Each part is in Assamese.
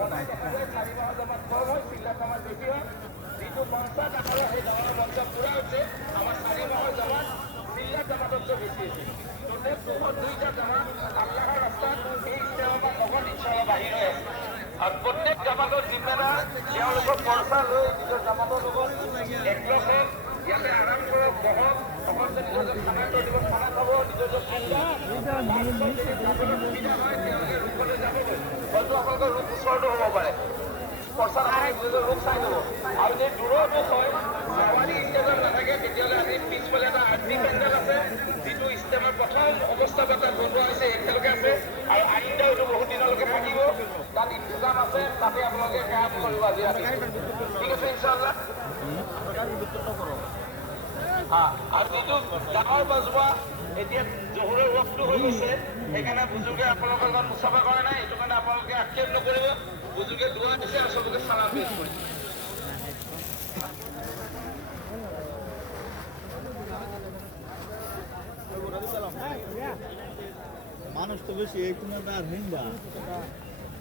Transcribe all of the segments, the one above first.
সদায় দেখা যায় 4 মাহৰ জমাত কম হয়, চিল্লাত জমাত বেছি হয়। যিটো পঞ্চায়ত আকাৰৰ সেই ডাঙৰ মঞ্চ পুৰা হৈছে, আমাৰ 4 মাহৰ জমাত চিল্লাত জমাততকৈ বেছি হৈছে। টোটেল 202টা জমাত আল্লাহৰ ৰাস্তাত এই ইজতেমাৰ লগত ইনশাআল্লাহ বাহিৰ হৈ আছে। আৰু প্ৰত্যেক জামাতৰ জিম্মেদাৰ তেওঁলোকৰ পইচা লৈ নিজৰ জামাতৰ লগত একলগে ইয়াতে আৰাম কৰক, বহক, সকলোকে নিজৰ খানা দিব, খানা খাব, নিজৰ সুবিধা হয় তেওঁলোকে ৰুমলৈ যাবগৈ। হয়তো আপোনালোকৰ ৰুম ওচৰতো হ'ব পাৰে, পইচা নিজৰ ৰুম চাই ল'ব। আৰু যদি দূৰৰ ৰুম হয়, চাৱাৰী ষ্টেজত নাথাকে, তেতিয়াহ'লে আজি পিছফালে এটা আৰ্টি পেণ্ডেল আছে, যিটো ষ্টেমৰ প্ৰথম অৱস্থাত এটা বনোৱা হৈছে, একেলগে আছে। আৰু আইন্দা এইটো বহুত দিনলৈকে থাকিব, তাত ইন্তজাম আছে, তাতে আপোনালোকে কাম কৰিব আজি ৰাতি। ঠিক আছে ইনশাআল্লাহ। আৰু যিটো ডাঙৰ বাজোৱা এতিয়া জহুৰৰ ৱক্তটো হৈ গৈছে, সেইকাৰণে বুজুৰ্গে আপোনালোকৰ লগত মুছাফা কৰা নাই, এইটো কাৰণে আপোনালোকে আক্ষেপ নকৰিব। বুজুৰ্গে দোৱা দিছে আৰু চবকে চালাম পেছ কৰিছে। মানুষ তো বেশি এই কোনো আৰ হিন্দা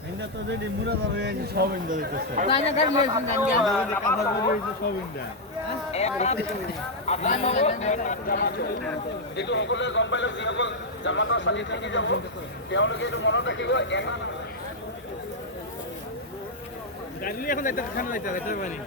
হিন্দা তো ৰেডি মুৰাদাৰ হয়ে আছে, সব হিন্দা দিতেছে সব হিন্দা। এইটো সকলোৱে গম পাই লওক, যিসকল জামাতৰ চালি থাকি যাব তেওঁলোকে এইটো মনত ৰাখিব। এটা গাড়ি এখন যাইতে খানা যাইতে পাৰি।